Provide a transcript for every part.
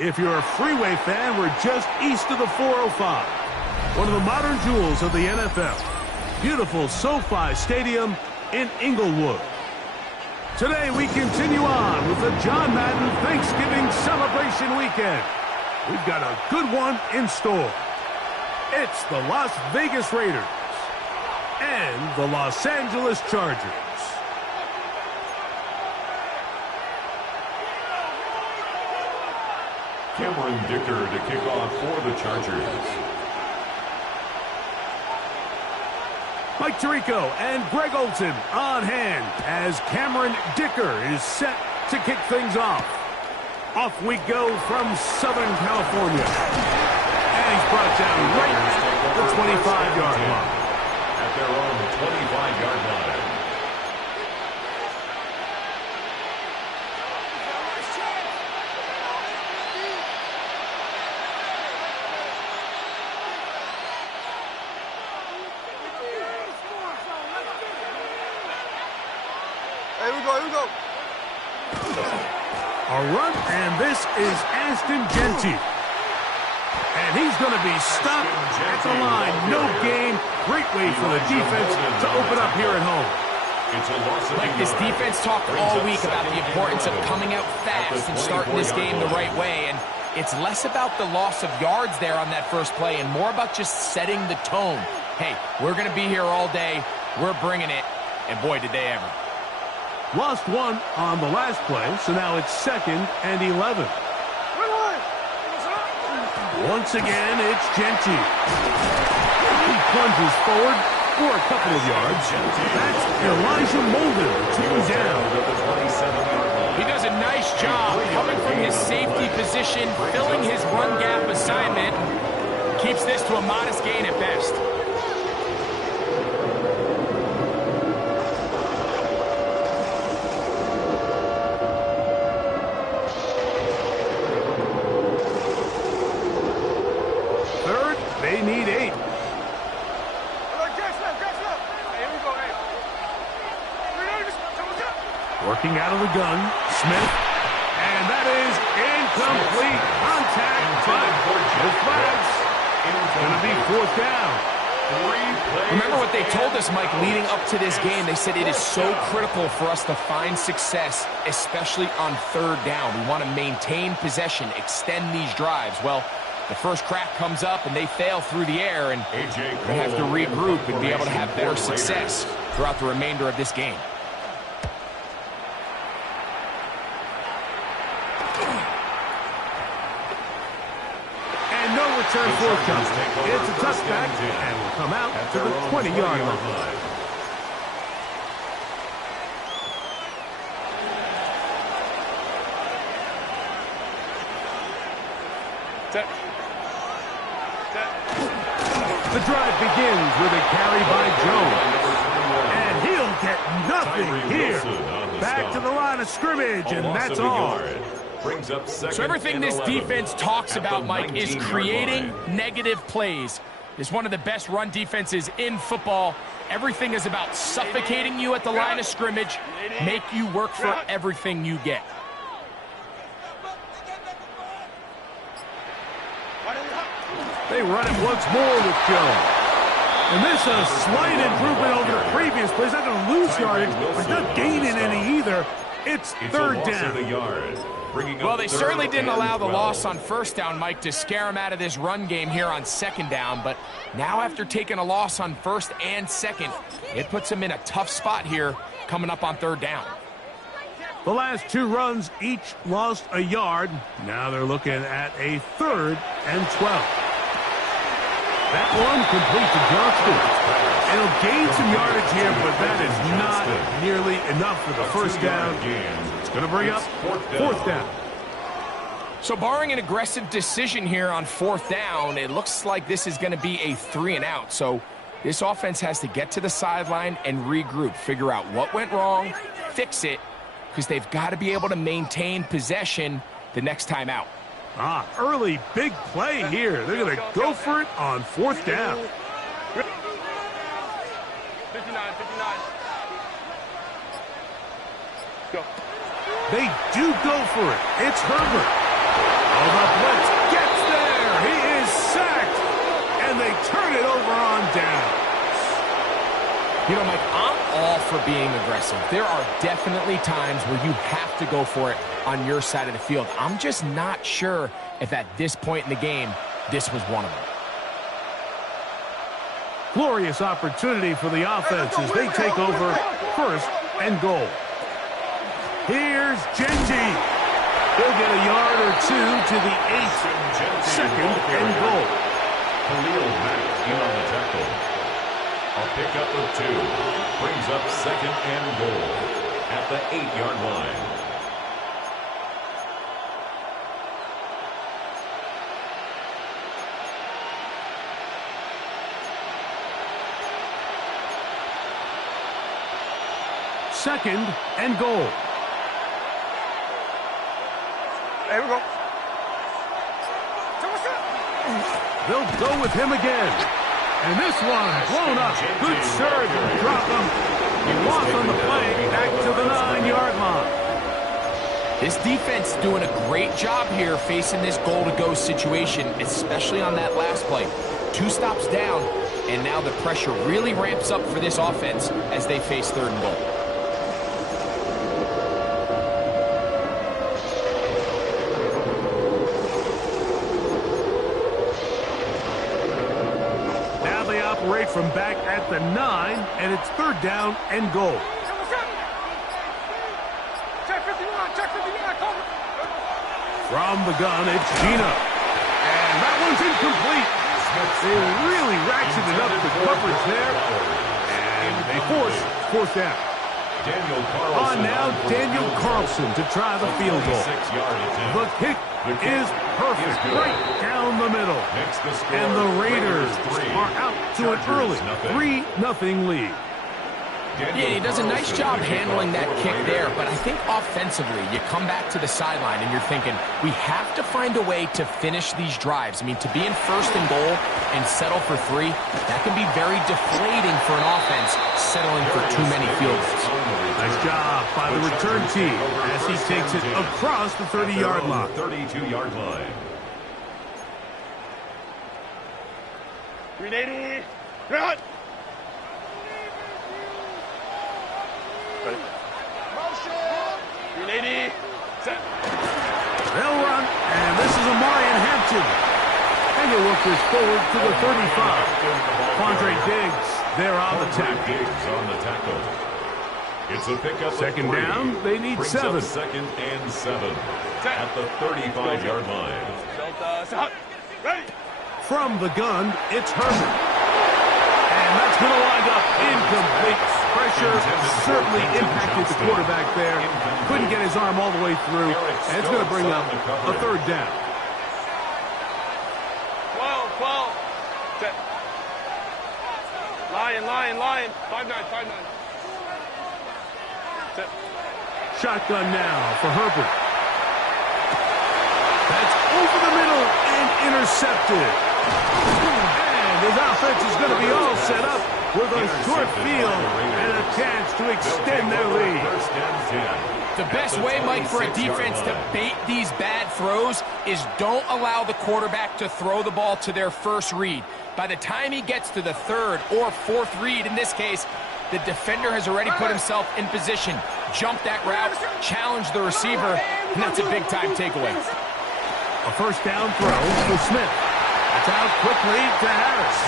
If you're a Freeway fan, we're just east of the 405. One of the modern jewels of the NFL. Beautiful SoFi Stadium in Inglewood. Today we continue on with the John Madden Thanksgiving celebration weekend. We've got a good one in store. It's the Las Vegas Raiders and the Los Angeles Chargers. Cameron Dicker to kick off for the Chargers. Mike Tirico and Greg Olson on hand as Cameron Dicker is set to kick things off. Off we go from Southern California. And he's brought down right at the 25-yard line. At their own 25-yard line. Here we go. A run, and this is Ashton Genty. And he's going to be stopped at the line. No gain. Great way for the defense to open up here at home. Like this defense talked all week about the importance of coming out fast and starting this game the right way. And it's less about the loss of yards there on that first play and more about just setting the tone. Hey, we're going to be here all day. We're bringing it. And boy, did they ever. Lost one on the last play, so now it's 2nd and 11. Once again, it's Genty. He plunges forward for a couple of yards. That's Elijah Molden, 2 down. He does a nice job coming from his safety position, filling his run gap assignment. Keeps this to a modest gain at best. They need 8. Working out of the gun, Smith. And that is incomplete contact, but the flag's going to be 4th down. Remember what they told us, Mike, leading up to this game. They said it is so critical for us to find success, especially on 3rd down. We want to maintain possession, extend these drives. Well, the first crack comes up and they fail through the air, and they have to regroup and be able to have better success throughout the remainder of this game. And no return forthcoming. It's a touchback and will come out to the 20-yard line. The drive begins with a carry by Jones. And he'll get nothing here. Back to the line of scrimmage, and that's all. So everything this defense talks about, Mike, is creating negative plays. It's one of the best run defenses in football. Everything is about suffocating you at the line of scrimmage, make you work for everything you get. They run it once more with Jones. And this is a slight improvement over the previous plays. Not going to lose yardage, but not gaining any either. It's a third loss down. of a yard. Well, they certainly didn't allow the 12. loss on first down, Mike, to scare him out of this run game here on second down. But now after taking a loss on first and second, it puts him in a tough spot here coming up on third down. The last two runs each lost a yard. Now they're looking at a 3rd and 12. That one complete to Johnston. And he'll gain some yardage here, but that is not nearly enough for the first down. It's going to bring up fourth down. So barring an aggressive decision here on fourth down, it looks like this is going to be a 3 and out. So this offense has to get to the sideline and regroup, figure out what went wrong, fix it, because they've got to be able to maintain possession the next time out. Early big play here. They're going to go for it on fourth down. 59. Go. They do go for it. It's Herbert. Oh, the blitz gets there. He is sacked. And they turn it over on down. You know, Mike, I'm all for being aggressive. There are definitely times where you have to go for it on your side of the field. I'm just not sure if at this point in the game, this was one of them. Glorious opportunity for the offense as they take over 1st and goal. Here's Genji. He'll get a yard or 2 to the 8. 2nd and goal. Khalil Mack in on the tackle. A pickup of 2. Brings up 2nd and goal at the 8-yard line. Second and goal. There we go. They'll go with him again. And this one blown up. Good surge and drop him. He lost on the play back to the 9-yard line. This defense doing a great job here facing this goal-to-go situation, especially on that last play. 2 stops down, and now the pressure really ramps up for this offense as they face 3rd and goal. Operate from back at the 9, and it's 3rd down and goal. Check 59, cover. From the gun, it's Gina. And that one's incomplete. They really ratcheted up the coverage there, and they force 4th down. Daniel Carlson to try the field goal. The kick is perfect, right down the middle. And the Raiders are out to an early 3-0 lead. Yeah, he does a nice job handling that kick there, but I think offensively, you come back to the sideline and you're thinking, we have to find a way to finish these drives. I mean, to be in 1st and goal and settle for 3, that can be very deflating for an offense settling for too many field goals. Nice job by the return team as he takes it across the 30-yard line. 32-yard line. 380. Run. Ready. Motion. 380. Set. They'll run, and this is Amarian Hampton. And he'll work this forward to the 35. Quandre Diggs there on the tackle. It's a pickup. 2nd down, they need 7. 2nd and 7 at the 35-yard line. Delta, ready. From the gun, it's Herbert. And that's going to wind up incomplete. Pressure certainly impacted the quarterback there. Couldn't get his arm all the way through. And it's going to bring up a 3rd down. 12. Set. Lion. 5-9. Set. Shotgun now for Herbert. That's over the middle and intercepted. And his offense is going to be all set up with a short field and a chance to extend their lead. The best way, Mike, for a defense to bait these bad throws is don't allow the quarterback to throw the ball to their first read. By the time he gets to the 3rd or 4th read, in this case, The defender has already put himself in position, jumped that route, challenged the receiver, and that's a big-time takeaway. A first down throw for Smith. It's out quickly to Harris.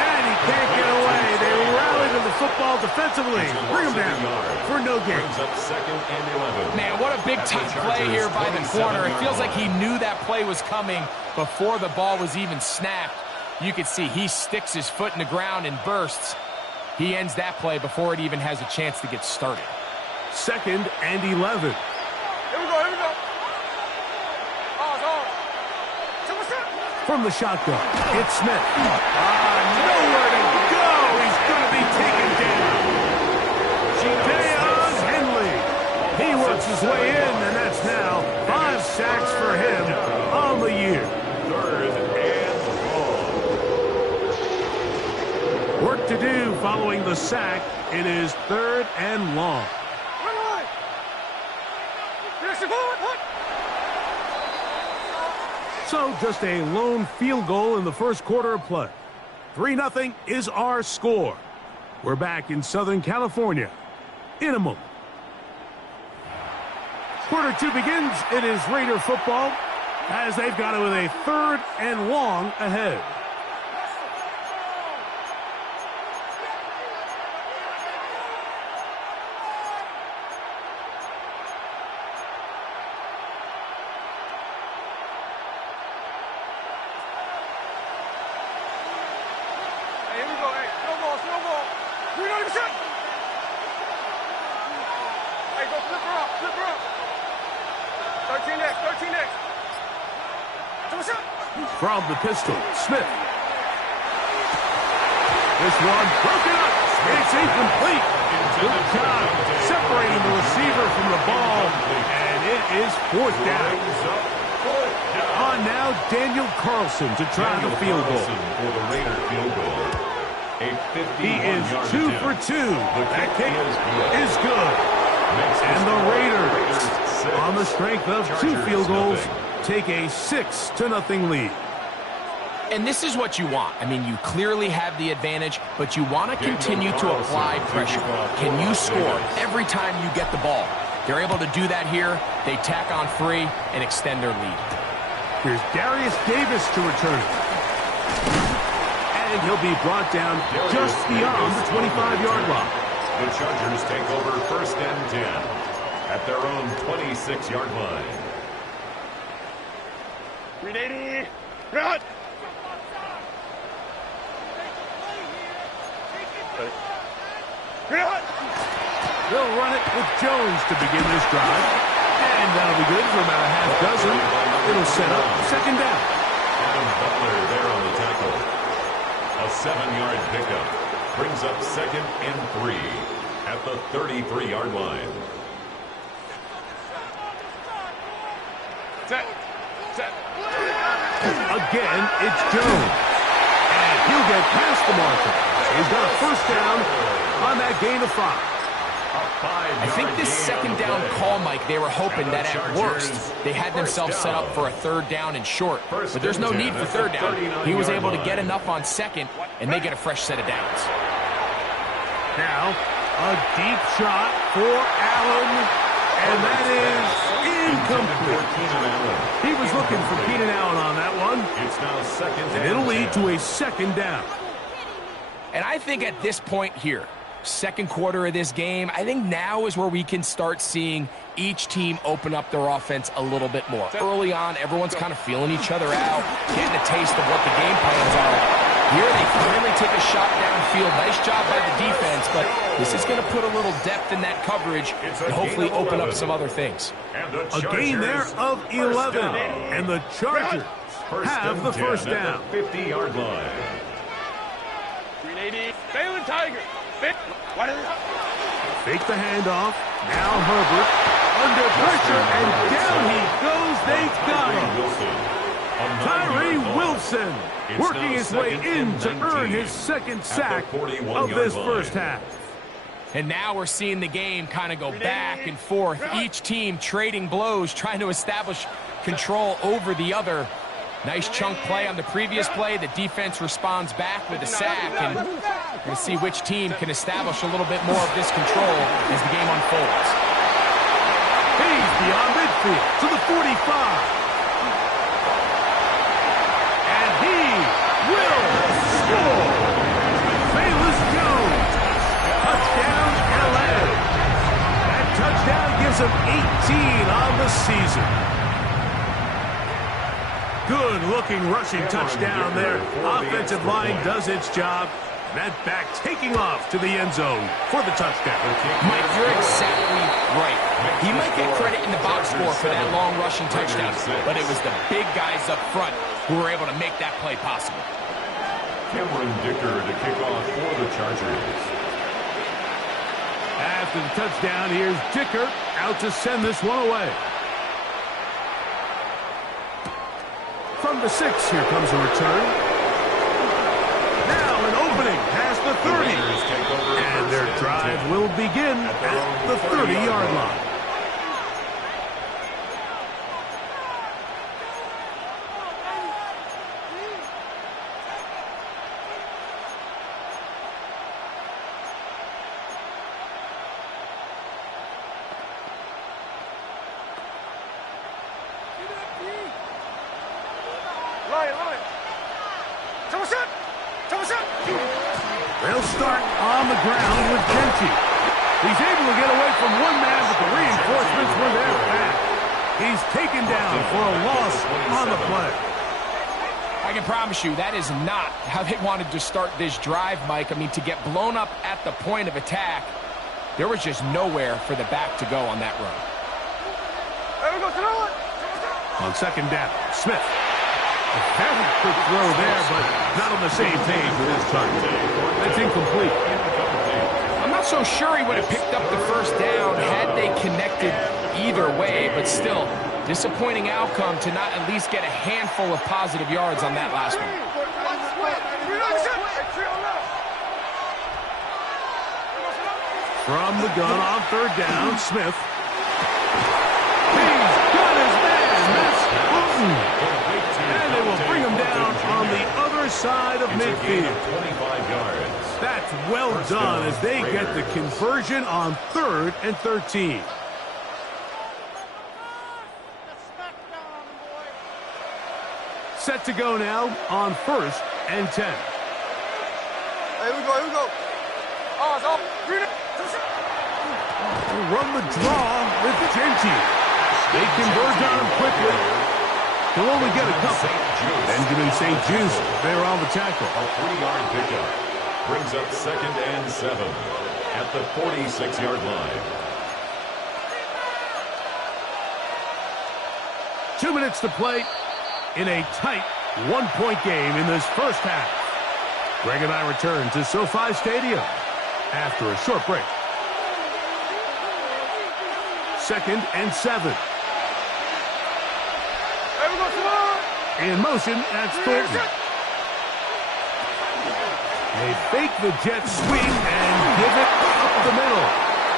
And he can't get away. They rally to the football defensively. Bring him down for no gain. Man, what a big-time play here by the corner. It feels like he knew that play was coming before the ball was even snapped. You can see he sticks his foot in the ground and bursts. He ends that play before it even has a chance to get started. 2nd and 11. Here we go, here we go. From the shotgun, it's Smith. Nowhere to go. He's going to be taken down. Deon Henley. He works his way in, and that's now 5 sacks for him on the year. 3rd and long. Work to do following the sack. It is 3rd and long. So just a lone field goal in the first quarter of play. 3-0 is our score. We're back in Southern California in a moment. Quarter 2 begins. It is Raider football as they've got it with a 3rd and long ahead. From the pistol, Smith. This one broken up. It's incomplete. Good job separating the receiver from the ball, and it is 4th down. On now, Daniel Carlson to try the field goal. For the Raider field goal. He is 2 for 2. That kick is good. And the Raiders, on the strength of 2 field goals, take a 6-0 lead. And this is what you want. I mean, you clearly have the advantage, but you want to continue to apply pressure. Can you score every time you get the ball? They're able to do that here. They tack on 3 and extend their lead. Here's Darius Davis to return it. And he'll be brought down just beyond the 25-yard line. The Chargers take over 1st and 10 at their own 26-yard line. 380. Run. They'll run it with Jones to begin this drive. And that'll be good for about a half dozen. It'll set up 2nd down. And Butler there on the tackle. A 7-yard pickup brings up 2nd and 3 at the 33-yard line. Set. Again, it's Jones. And he'll get past the marker. He's got a 1st down on that gain of 5. I think this 2nd down call, Mike, they were hoping that at worst they had themselves set up for a 3rd down and short. But there's no need for 3rd down. He was able to get enough on 2nd, and they get a fresh set of downs. Now, a deep shot for Allen, and that is incomplete. He was looking for Keenan Allen on that one. It's now 2nd and it'll lead to a 2nd down. And I think at this point here, 2nd quarter of this game, I think now is where we can start seeing each team open up their offense a little bit more. Early on, everyone's kind of feeling each other out, getting a taste of what the game plans are. Here they finally take a shot downfield. Nice job by the defense, but this is going to put a little depth in that coverage and hopefully open up some other things. A gain there of 11, and the Chargers have the 1st down. 50-yard line. 380. Balin Tiger. Fake the handoff. Now Herbert under pressure, and down he goes. They've got him. Tyree Wilson working his way in to earn his 2nd sack of this first half. And now we're seeing the game kind of go back and forth. Each team trading blows, trying to establish control over the other. Nice chunk play on the previous play. The defense responds back with a sack. And We're going to see which team can establish a little bit more of this control as the game unfolds. He's beyond midfield to the 45. And he will score. Bayless Jones. Touchdown, LA. That touchdown gives him 18 on the season. Good-looking rushing touchdown there. Offensive line does its job. That back taking off to the end zone for the touchdown. Mike, you're exactly right. He might get credit in the box score for that long rushing touchdown, but it was the big guys up front who were able to make that play possible. Cameron Dicker to kick off for the Chargers. After the touchdown, here's Dicker out to send this one away. From the 6, here comes a return. Now an opening past the 30. And their drive will begin at the 30-yard line. They'll start on the ground with Genty. He's able to get away from one man, but the reinforcements were there fast. He's taken down for a loss on the play. I can promise you that is not how they wanted to start this drive, Mike. I mean, to get blown up at the point of attack, there was just nowhere for the back to go on that run. On second down, Smith. A very quick throw there, but not on the same page with his target. That's incomplete. I'm not so sure he would have picked up the first down had they connected either way, but still, disappointing outcome to not at least get a handful of positive yards on that last one. From the gun on third down, Smith. He's got his man. That's Booton. And they will bring him down on the other side of midfield. 25 yards. That's well done as they get the conversion on 3rd and 13. Set to go now on 1st and 10. Here we go, here we go. Oh, it's off. Run the draw with Genty. They converge on him quickly. He'll only get a couple. Benjamin St. Just there on the tackle. A 3-yard pickup brings up 2nd and 7 at the 46-yard line. 2 minutes to play in a tight one-point game in this first half. Greg and I return to SoFi Stadium after a short break. 2nd and 7. In motion, that's Thornton. They fake the jet sweep and give it up the middle.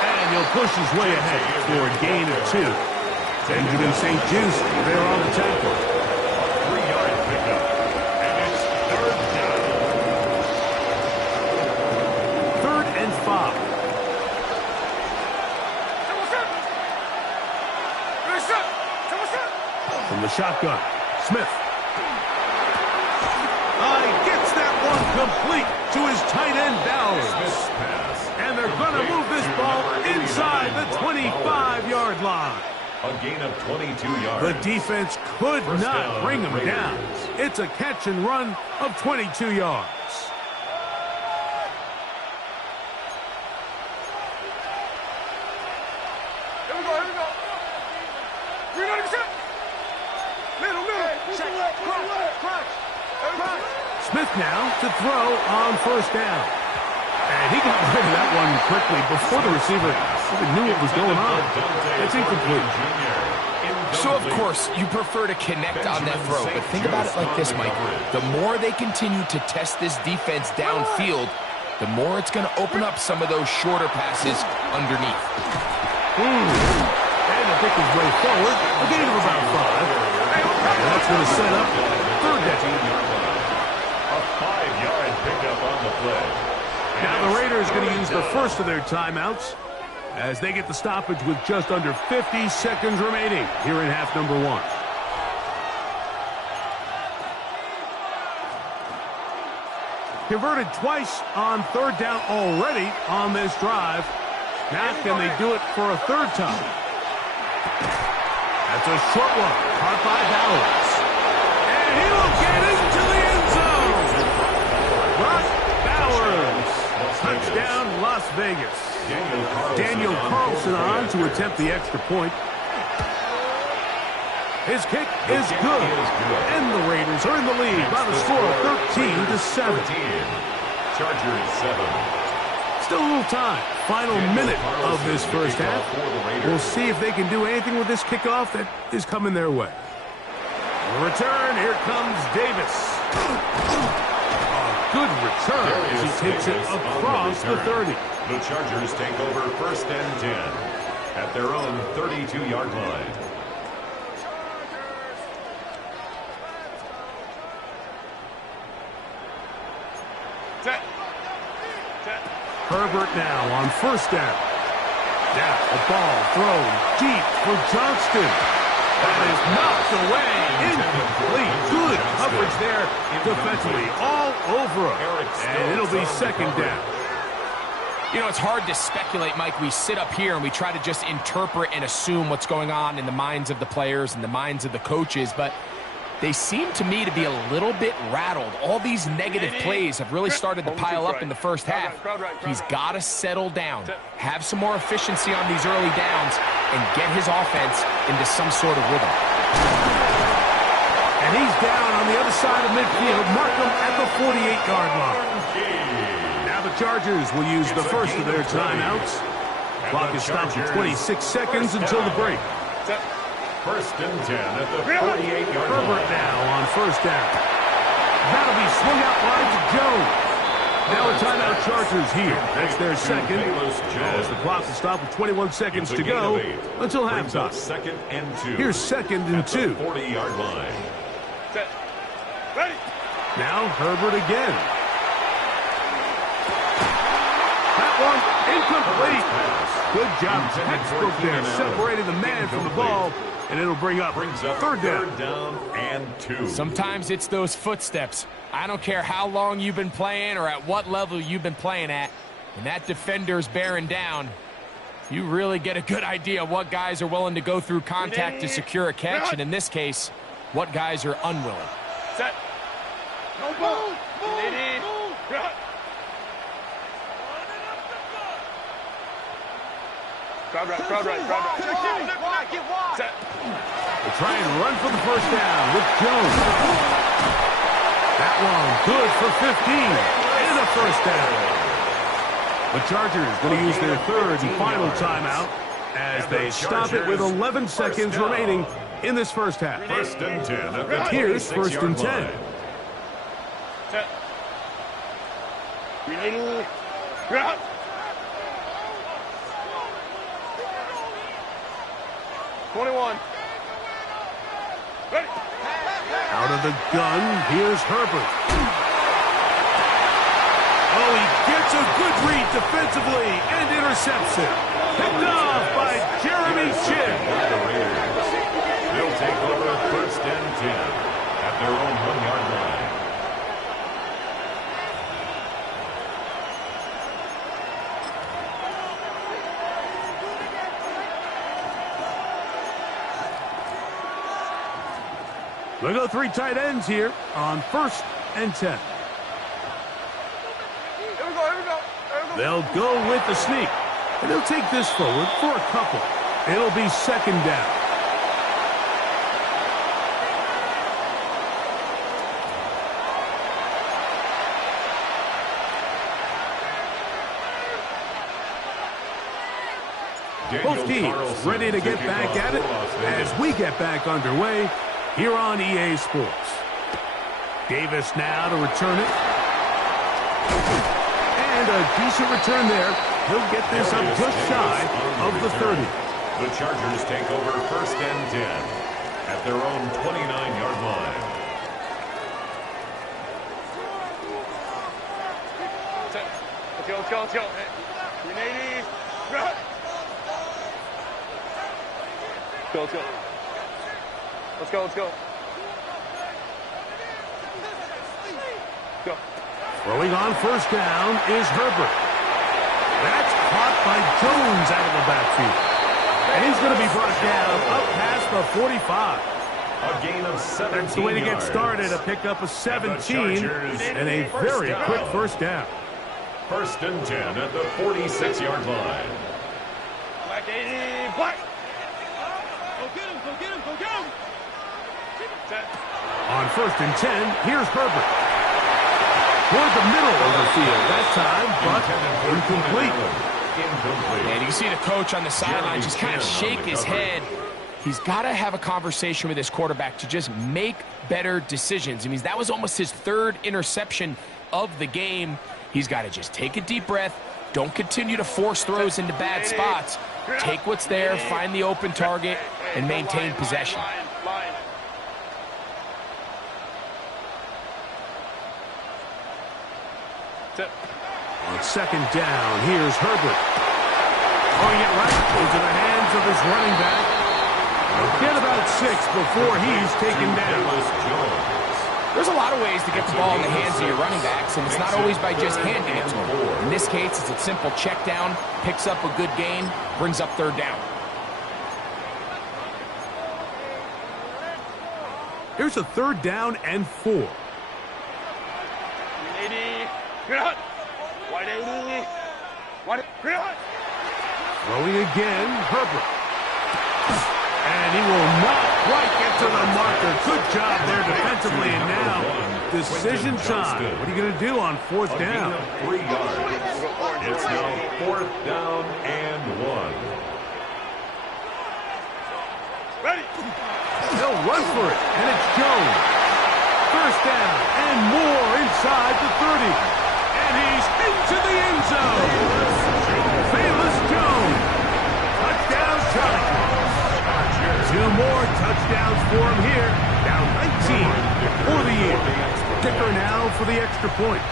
And he'll push his way ahead for a gain of 2. Benjamin St. Just there on the tackle. A 3-yard pickup. And it's 3rd down. 3rd and 5. From the shotgun, Smith. Gets that one complete to his tight end Bowers. And they're going to move this ball inside the 25-yard line. A gain of 22 yards. The defense could not bring him down. It's a catch and run of 22 yards. Here we go, here we go. Middle. Smith now to throw on 1st down. And he got rid of that one quickly before the receiver even knew what was going on. It's incomplete. So, of course, you prefer to connect on that throw, but think about it like this, Mike. The more they continue to test this defense downfield, the more it's going to open up some of those shorter passes underneath. And to pick his way forward, a gain of about 5. And that's going to set up 3rd down. A 5-yard pickup on the play. Raiders going to use the first of their timeouts as they get the stoppage with just under 50 seconds remaining here in half number 1. Converted twice on third down already on this drive. Now can they do it for a third time? That's a short one, caught by Bowers. And he will get into the end zone. Brock Bowers, touchdown Las Vegas. Daniel Carlson on to attempt the extra point. His kick is good, and the Raiders are in the lead by the score of 13-7. Chargers 7. Still a little time. Final minute of this first half. We'll see if they can do anything with this kickoff that is coming their way. Return. Here comes Davis. A good return as he takes it across the 30. The Chargers take over 1st and 10 at their own 32-yard line. Herbert now on 1st down. Now a ball thrown deep for Johnston. That is knocked away. Incomplete. Good coverage there defensively. All over him. And it'll be 2nd down. You know, it's hard to speculate, Mike. We sit up here and we try to just interpret and assume what's going on in the minds of the players and the minds of the coaches, but they seem to me to be a little bit rattled. All these negative plays have really started to pile up in the first half. He's got to settle down, have some more efficiency on these early downs, and get his offense into some sort of rhythm. And he's down on the other side of midfield. Mark him at the 48-yard line. Now the Chargers will use the first of their timeouts. Clock is stopped at 26 seconds until the break. 1st and 10 at the 48-yard line. Herbert now on 1st down. That'll be swung out wide to Jones. Now a timeout Chargers here. That's their second. As the clock is stopped with 21 seconds to go until halftime. 2nd and 2. Here's 2nd and 2. 40-yard line. Set. Ready. Now Herbert again. That one incomplete. Good job. Textbook there, separating the man from the ball. And it'll bring up 3rd down. 3rd down and 2. Sometimes it's those footsteps. I don't care how long you've been playing or at what level you've been playing at. When that defender's bearing down, you really get a good idea of what guys are willing to go through contact to secure a catch, and in this case, what guys are unwilling. Set. No ball. Crowd right. Get wide. Set. They'll try and run for the 1st down with Jones. That one good for 15 and a 1st down. The Chargers going to use their 3rd and final timeout as they stop it with 11 seconds remaining in this first half. 1st and 10 at the Here's 1st and 10. Set. Ground. Out of the gun, here's Herbert. Oh, he gets a good read defensively and intercepts it. Picked off by Jeremy Chinn. They'll take over 1st and 10 at their own 1-yard line. We'll go 3 tight ends here on 1st and 10. Here we go. They'll go with the sneak. And they'll take this forward for a couple. It'll be 2nd down. Both teams ready to get back at it as we get back underway here on EA Sports. Davis now to return it. And a decent return there. He'll get this up just shy of the 30. The Chargers take over 1st and 10 at their own 29-yard line. Set. Let's go. 380. Right. Let's go. Go. Throwing on first down is Herbert. That's caught by Jones out of the backfield. And he's going to be brought down up past the 45. A gain of 17 That's the way to get yards. started, a pickup of 17 and a very quick first down. First and 10 at the 46-yard line. Black 80. Black. Go get him. On first and 10, here's Herbert. Toward the middle of the field that time, but incomplete. And you can see the coach on the sideline just kind of shake his head. He's got to have a conversation with his quarterback to just make better decisions. I mean, that was almost his third interception of the game. He's got to just take a deep breath. Don't continue to force throws into bad spots. Take what's there, find the open target, and maintain possession. On second down, here's Herbert. Throwing it right into the hands of his running back. He'll get about 6 before he's taken down. There's a lot of ways to get the ball in the hands of your running backs, and it's not always by just handing it to them. In this case, it's a simple check down, picks up a good gain, brings up third down. Here's a third down and 4. 80. Good. White 80. White. Good. Throwing again, Herbert. And he will not quite get to the marker. Good job there defensively. And now, decision time. What are you going to do on fourth down? 3 yards. It's now 4th down and 1. Ready. They'll run for it, and it's Jones. First down and more inside the 30. And he's into the end zone. Famous Jones. Touchdown Chargers. 2 more touchdowns for him here. Down 19 for the year. Kicker now for the extra point.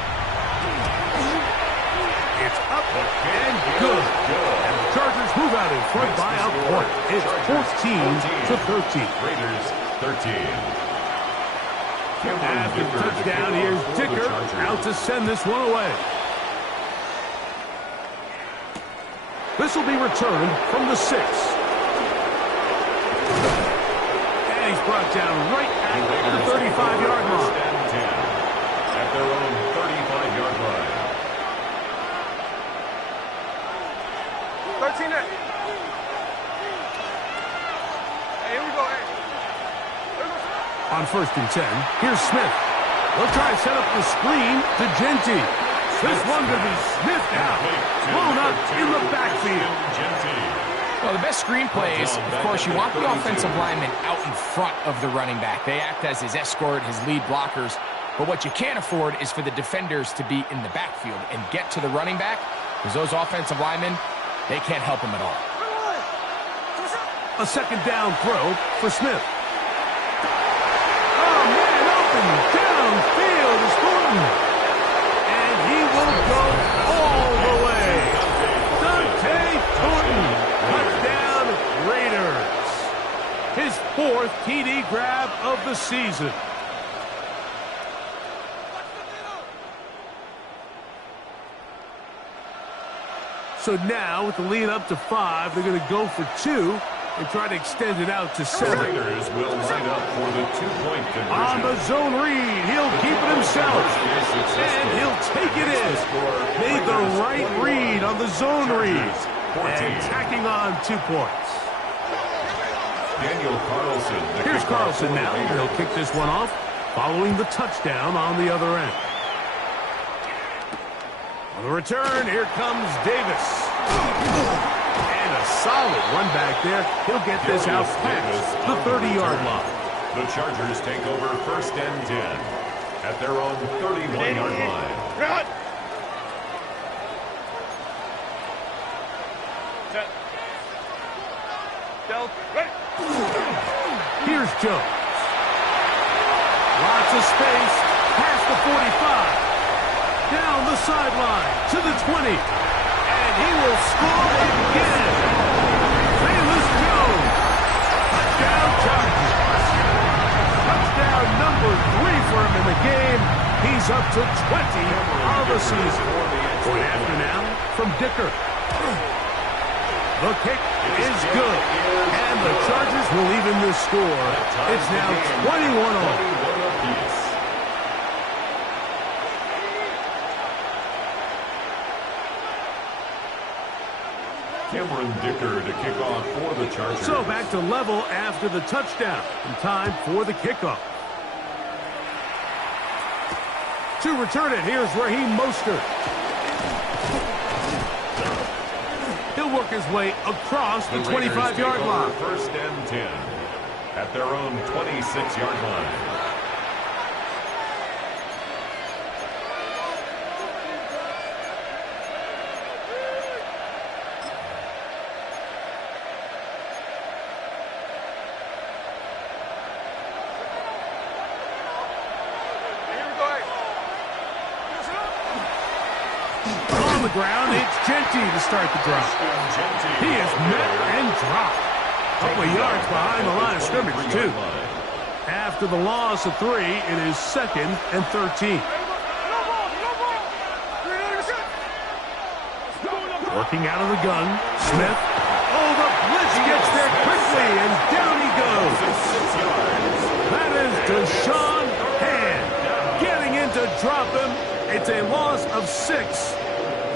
It's up and good. And the Chargers move out in front by a point. It's 14-13. Raiders 13. After the touchdown, here's Dicker out to send this one away. This will be returned from the 6. And he's brought down right at the 35-yard line. At their own 35-yard line. 13 in. Hey, here we go. Hey. On first and 10, here's Smith. They'll try to set up the screen to Genty. This one going to be sniffed out. Blown up in the backfield. Well, the best screen plays, of course, you want the offensive lineman out in front of the running back. They act as his escort, his lead blockers. But what you can't afford is for the defenders to be in the backfield and get to the running back, because those offensive linemen, they can't help him at all. A second down throw for Smith. Oh, man, open downfield is Thornton. And he will go all the way. Dante Thornton, touchdown Raiders. His 4th TD grab of the season. So now, with the lead up to 5, they're going to go for 2 and try to extend it out to 7. Raiders will line up for the 2-point conversion. On the zone read, he'll keep it himself. And he'll take it in. Made the right read on the zone read. And tacking on 2 points. Daniel Carlson. Here's Carlson now. He'll kick this one off, following the touchdown on the other end. On the return, here comes Davis. And a solid run back there. He'll get this out past the 30-yard line. The Chargers take over first and 10 at their own 31-yard line. Run. Set. Del. Ready. Here's Jones. Lots of space past the 45. Down the sideline to the 20. And he will score again. Famous Jones. Touchdown Chargers. Touchdown number 3 for him in the game. He's up to 20 of the season. Point after now from Dicker. The kick is good. And the Chargers will even this score. It's now 21-all. Cameron Dicker to kick off for the Chargers. So back to level after the touchdown. And time for the kickoff. To return it, here's Raheem Mostert. He'll work his way across the 25-yard line. First and 10 at their own 26-yard line. On the ground, it's Genty to start the drop. He is met and dropped. A couple of yards behind the line of scrimmage, too. After the loss of 3, it is 2nd and 13. Working out of the gun, Smith. Oh, the blitz gets there quickly, and down he goes. That is Deshaun Hand getting in to drop him. It's a loss of 6,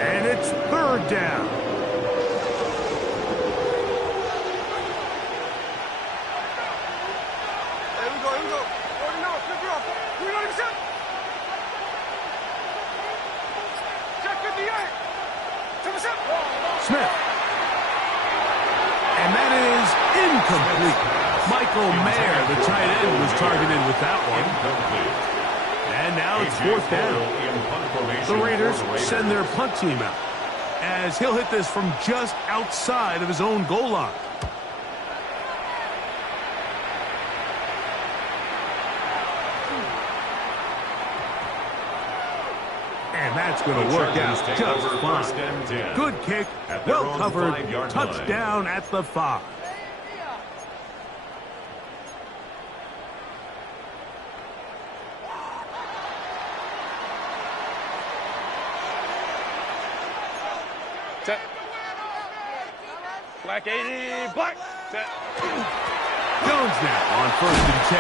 and it's 3rd down. Here we go, here we go. Oh, no, flip it off. Here we go, set. Check 58. Smith. And that is incomplete. Michael Mayer, the tight end, was targeted with that one. And now it's 4th down. The Raiders send their punt team out, as he'll hit this from just outside of his own goal line. And that's going to work out just fine. Good kick, well covered, touchdown at the 5. Set. Black 80, black. Set. Jones now on 1st and 10,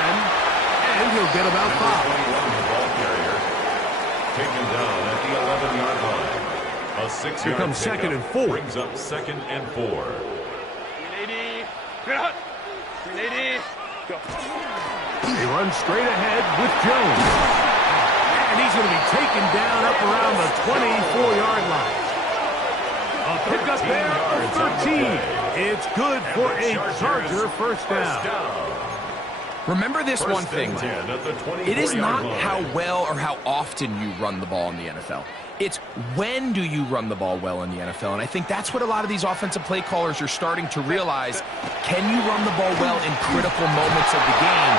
and he'll get about 5. Ball carrier taken down at the 11-yard line. A 6-yard Here comes 2nd and 4. Brings up 2nd and 4. 380, get out. 380, go. They run straight ahead with Jones. And he's going to be taken down up around the 24-yard line. A pickup there of 13. It's good for a Charger first down. Remember this one thing, it is not how well or how often you run the ball in the NFL. It's when do you run the ball well in the NFL, and I think that's what a lot of these offensive play callers are starting to realize. Can you run the ball well in critical moments of the game,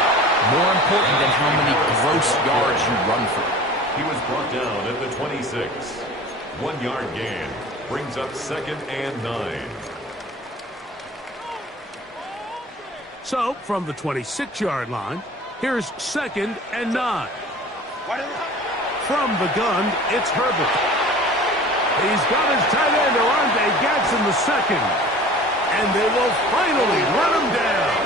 more important than how many gross yards you run for? He was brought down at the 26. 1-yard gain. Brings up 2nd and 9. So, from the 26-yard line, here's 2nd and 9. From the gun, it's Herbert. He's got his tight end, Orlando Gadsden, the 2nd. And they will finally run him down.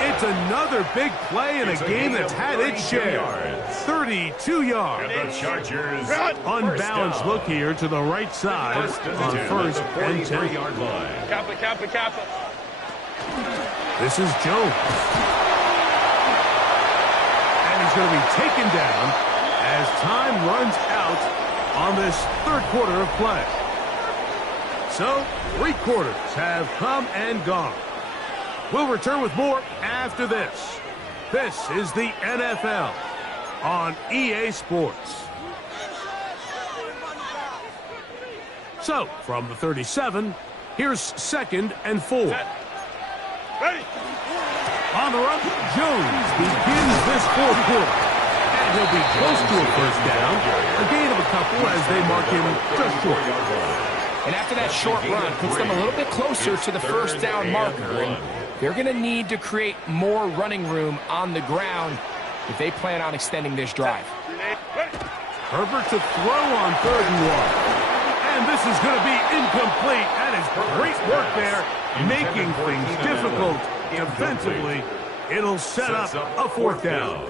It's another big play in a game that's had its share. 32 yards. And the Chargers unbalanced look here to the right side on 1st and 10. Kappa. This is Jones. And he's going to be taken down as time runs out on this 3rd quarter of play. So, 3 quarters have come and gone. We'll return with more after this. This is the NFL on EA Sports. So, from the 37, here's 2nd and 4. Ready. On the run, Jones begins this 4th quarter. And he'll be close to a first down. A gain of a couple as they mark him just short. And after that short run, puts them a little bit closer to the first down marker. And they're going to need to create more running room on the ground if they plan on extending this drive. Herbert to throw on 3rd and 1. And this is going to be incomplete. That is great work there, making things difficult defensively. It'll set up a 4th down.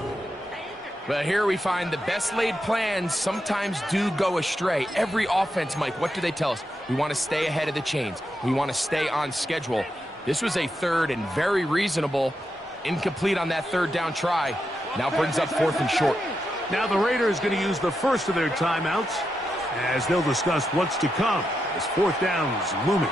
But here we find the best laid plans sometimes do go astray. Every offense, Mike, what do they tell us? We want to stay ahead of the chains. We want to stay on schedule. This was a 3rd and very reasonable. Incomplete on that 3rd down try. Now brings up 4th and short. Now the Raiders going to use the first of their timeouts as they'll discuss what's to come as 4th down is looming.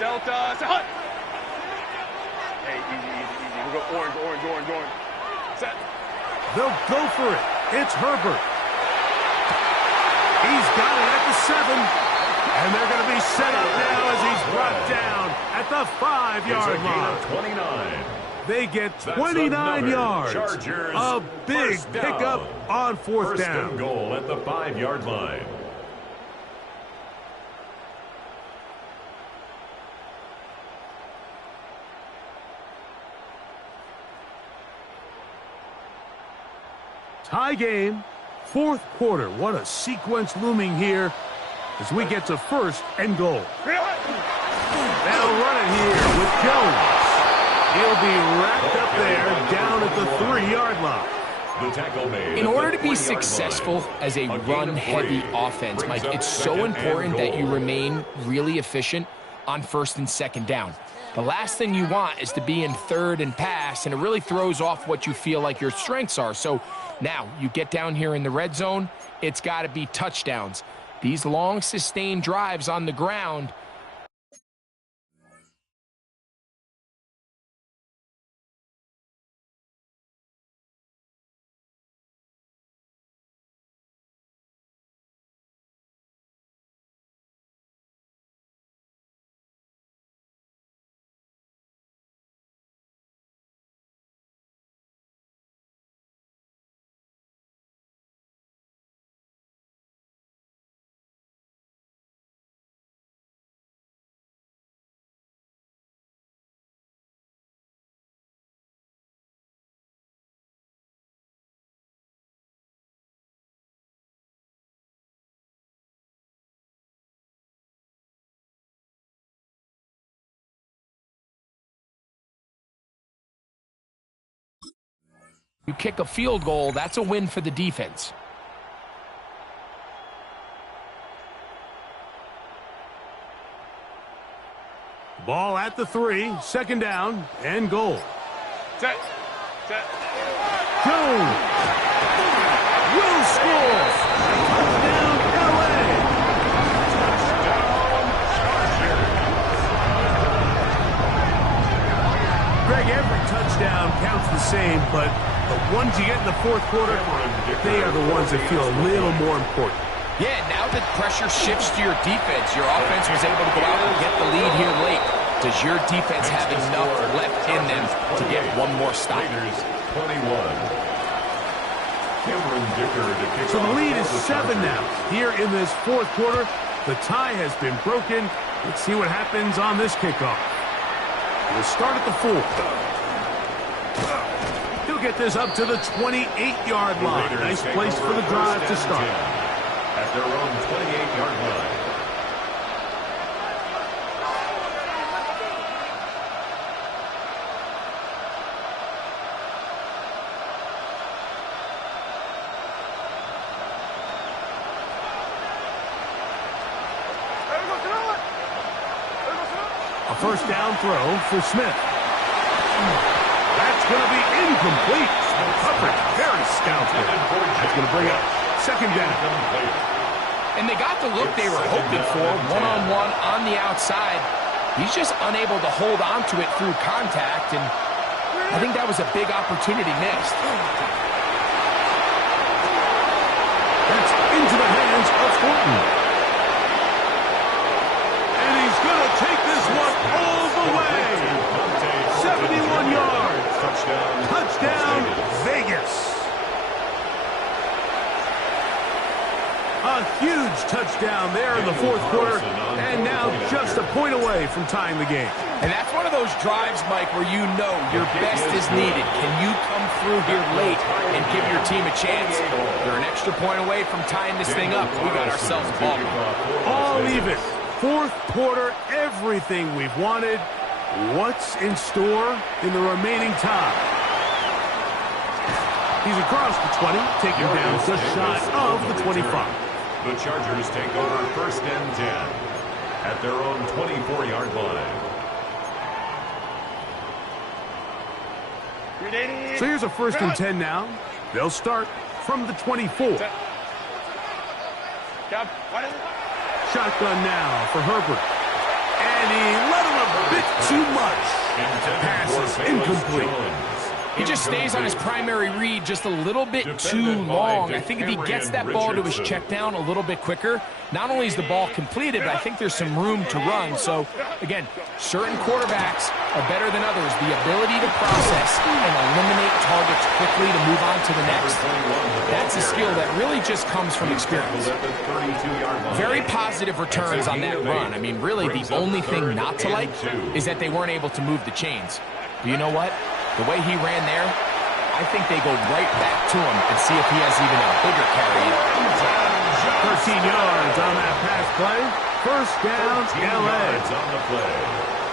Delta, hut. Hey, easy. We'll go orange. Set. They'll go for it. It's Herbert. He's got it at the 7. And they're going to be set up now as he's brought down at the 5-yard line. 29. They get 29 yards. Chargers, a big pickup on 4th First down. and goal at the 5-yard line. Tie game, 4th quarter. What a sequence looming here as we get to 1st and goal. They'll run it here with Jones. He'll be wrapped up there down at the 3-yard line. The tackle made. In order to be successful as a run-heavy offense, Mike, it's so important that you remain really efficient on 1st and 2nd down. The last thing you want is to be in 3rd and pass, and it really throws off what you feel like your strengths are. So now you get down here in the red zone, it's got to be touchdowns. These long, sustained drives on the ground. You kick a field goal, that's a win for the defense. Ball at the 3, 2nd down and goal. Set. Jones will score. Touchdown, LA. Greg, every touchdown counts the same, but the ones you get in the 4th quarter, they are the ones that feel a little more important. Yeah, now that pressure shifts to your defense, your offense was able to go out and get the lead here late. Does your defense have enough left in them to get one more stop? 21. So the lead is 7 now. Here in this 4th quarter, the tie has been broken. Let's see what happens on this kickoff. We'll start at the 4. He'll get this up to the 28-yard line. Nice place for the drive to start. At their own 28-yard line. A 1st down throw for Smith. That's going to be incomplete. Coverage very stout there. That's going to bring up 2nd down. And they got the look they were hoping for, one-on-one on the outside. He's just unable to hold on to it through contact, and I think that was a big opportunity missed. Thornton. And he's going to take this one all the way. 71 yards. Touchdown, Vegas. A huge touchdown there in the fourth quarter, and now just a point away from tying the game. And that's one of those drives, Mike, where you know your best is needed. Can you come through here late and give your team a chance? They're an extra point away from tying this thing up. We got ourselves a ball game. All even. Fourth quarter, everything we've wanted. What's in store in the remaining time? He's across the 20, taking down just shy of the 25. The Chargers take over first and 10 at their own 24-yard line. So here's a first and 10 now. They'll start from the 24. Shotgun now for Herbert. And he let him a bit too much. Pass is incomplete. He just stays on his primary read just a little bit too long. I think if he gets that ball to his check down a little bit quicker, not only is the ball completed, but I think there's some room to run. So, again, certain quarterbacks are better than others. The ability to process and eliminate targets quickly to move on to the next, that's a skill that really just comes from experience. Very positive returns on that run. I mean, really, the only thing not to like is that they weren't able to move the chains. But you know what? The way he ran there, I think they go right back to him and see if he has even a bigger carry. 13 yards on that pass play. First down, LA.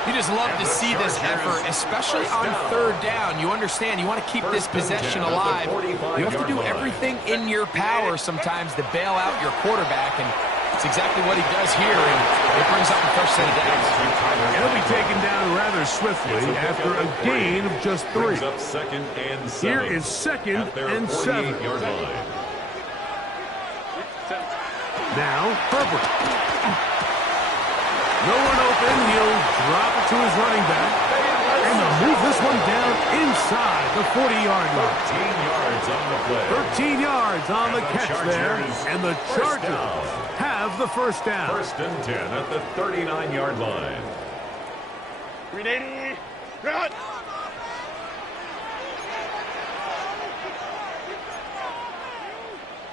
You just love to see this effort, especially on third down. You understand, you want to keep this possession alive. You have to do everything in your power sometimes to bail out your quarterback, and it's exactly what he does here, and it brings up the first set of downs. He'll be taken down rather swiftly after a gain of just 3. Here is second and 7. Now, Herbert. No one open. He'll drop it to his running back. And they'll move this one down inside the 40-yard line. 13 yards on the catch there. And the Chargers have the first down. First and 10 at the 39-yard line. 380. Run.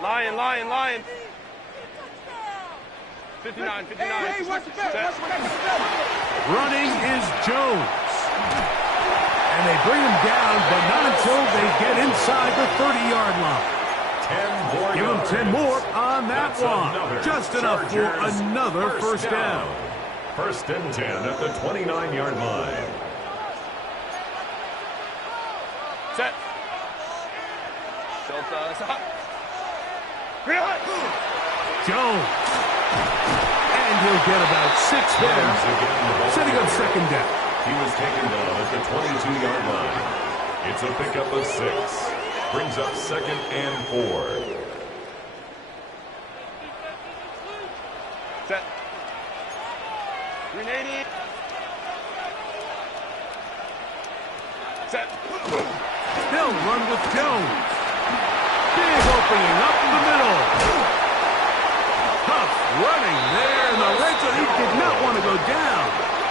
Lion. 59. Hey, what's the bet? Running is Jones. And they bring him down, but not until they get inside the 30-yard line. 10 more Give yards. him 10 more on that That's one. Just enough for another first down. First and 10 at the 29-yard line. Set. Stop. Jones. And he'll get about 6 there. Setting up second down. He was taken down at the 22-yard line. It's a pickup of 6. Brings up second and 4. Set. 380. Set. They'll run with Jones. Big opening up in the middle. Tough running there in the red zone. He did not want to go down.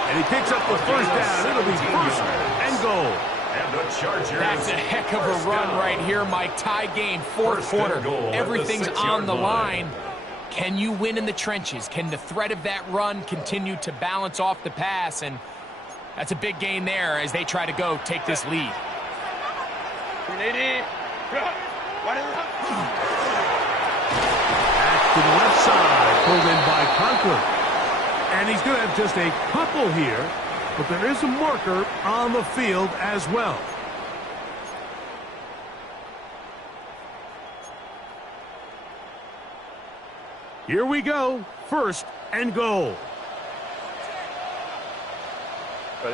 And he picks up the first down. It'll be first and goal. And the Chargers. That's a heck of a run right here, Mike. Tie game, fourth quarter. Everything's on the line. Can you win in the trenches? Can the threat of that run continue to balance off the pass? And that's a big gain there as they try to go take this lead. 380. Back to the left side. Pulled in by Conklin. And he's going to have just a couple here. But there is a marker on the field as well. Here we go. First and goal. They'll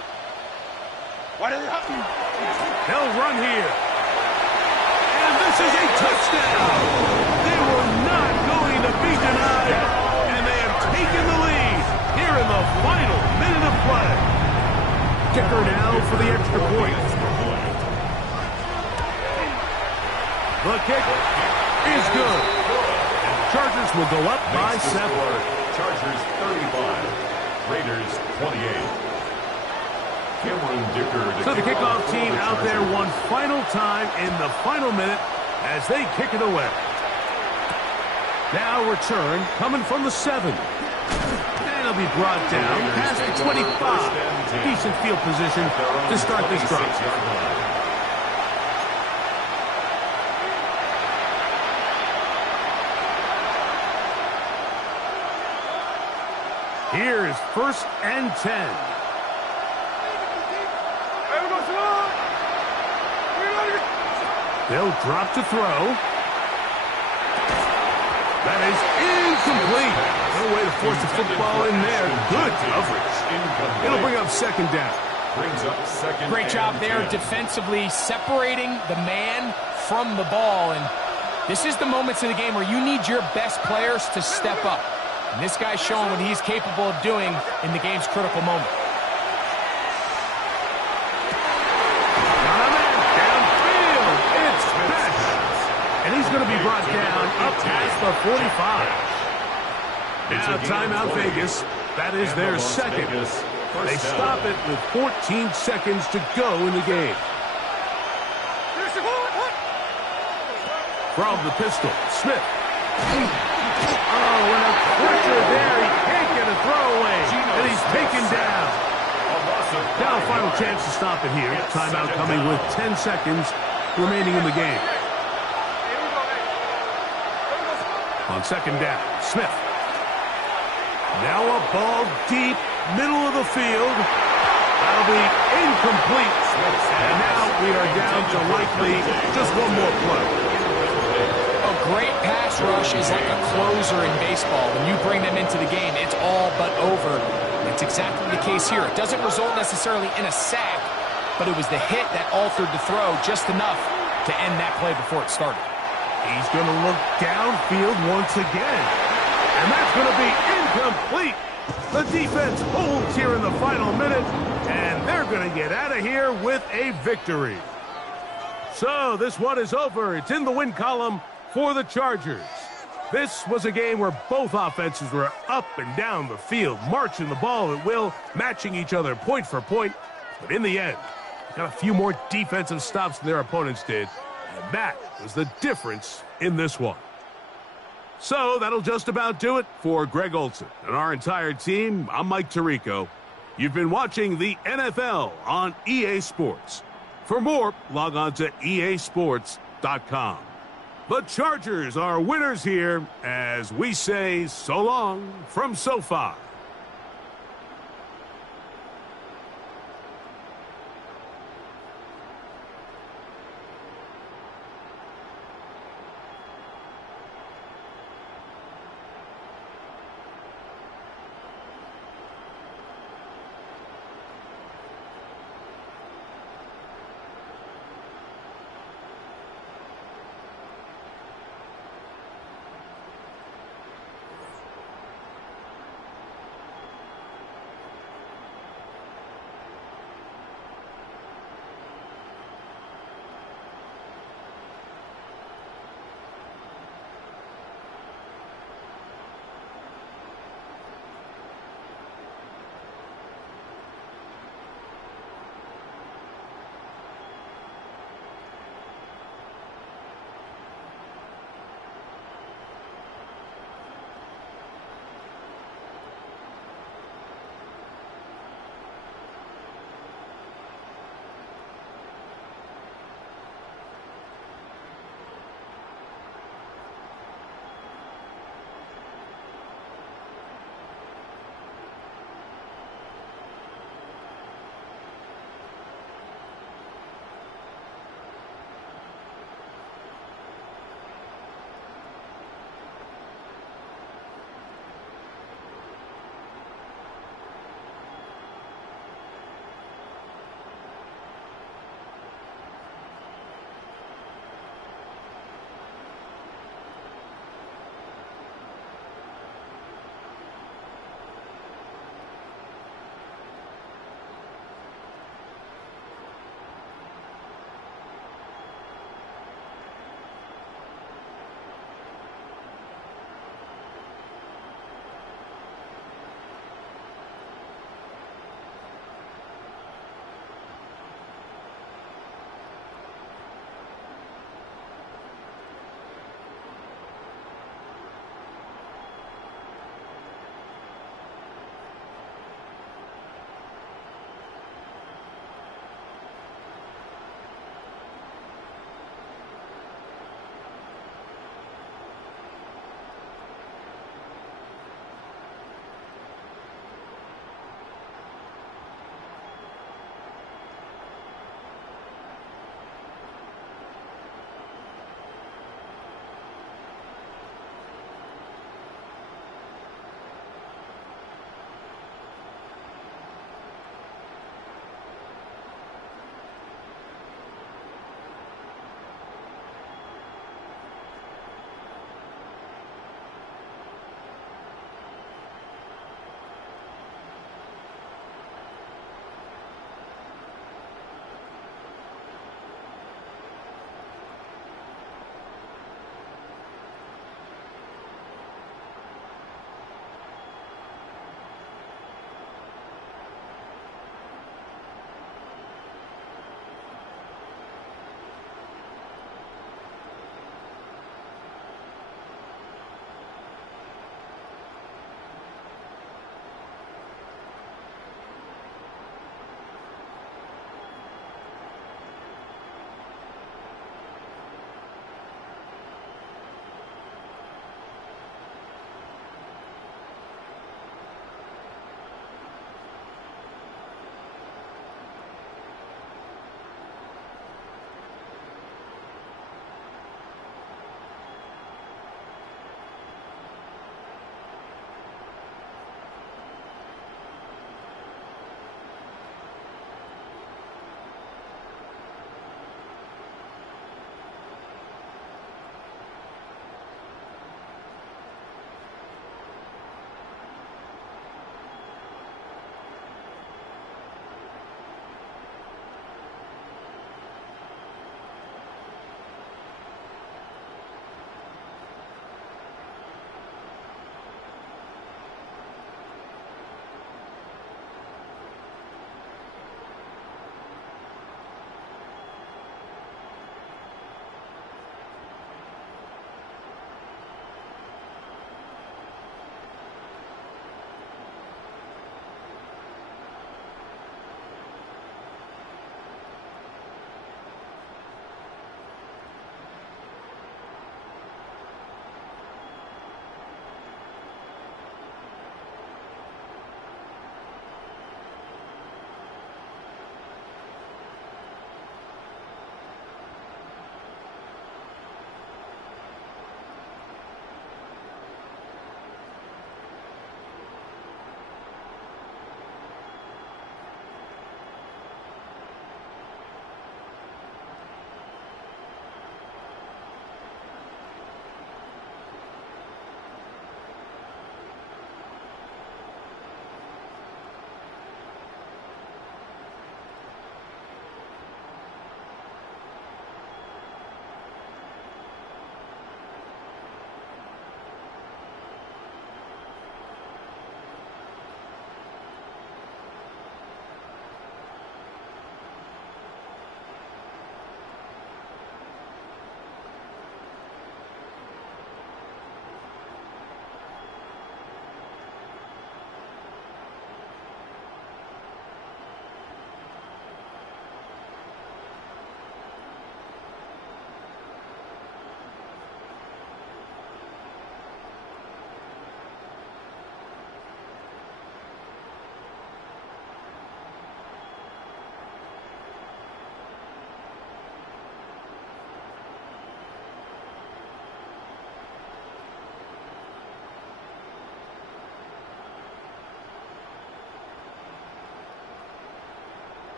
run here. And this is a touchdown. They were not going to be denied. And they have taken the lead here in the final minute of play. Kicker now for the extra point. The kick is good. And the Chargers will go up by 7. Chargers 35, Raiders 28. Cameron Dicker. So the kickoff team out there one final time in the final minute as they kick it away. Now return coming from the 7. And it'll be brought down past the 25. Decent field position to start this drive. Here is 1st and 10. They'll drop to throw. That is incomplete. No way to force the football in there. Good coverage. It'll bring up 2nd down. Great job there defensively, separating the man from the ball. And this is the moments in the game where you need your best players to step up. And this guy's showing what he's capable of doing in the game's critical moment. Downfield, it's Best. And he's going to be brought down up past the 45. Now timeout Vegas. That is their 2nd. They stop it with 14 seconds to go in the game. From the pistol, Smith. Oh, and a pressure there. He can't get a throwaway. And he's taken down. Now a final chance to stop it here. Timeout coming with 10 seconds remaining in the game. On 2nd down, Smith. Now a ball deep, middle of the field. That'll be incomplete. And now we are down to likely just one more play. A great pass rush is like a closer in baseball. When you bring them into the game, it's all but over. It's exactly the case here. It doesn't result necessarily in a sack, but it was the hit that altered the throw just enough to end that play before it started. He's going to look downfield once again. And that's going to be incomplete. The defense holds here in the final minute, and they're going to get out of here with a victory. So this one is over. It's in the win column for the Chargers. This was a game where both offenses were up and down the field, marching the ball at will, matching each other point for point. But in the end, they got a few more defensive stops than their opponents did. And that was the difference in this one. So that'll just about do it for Greg Olson and our entire team. I'm Mike Tirico. You've been watching the NFL on EA Sports. For more, log on to easports.com. The Chargers are winners here as we say so long from SoFi.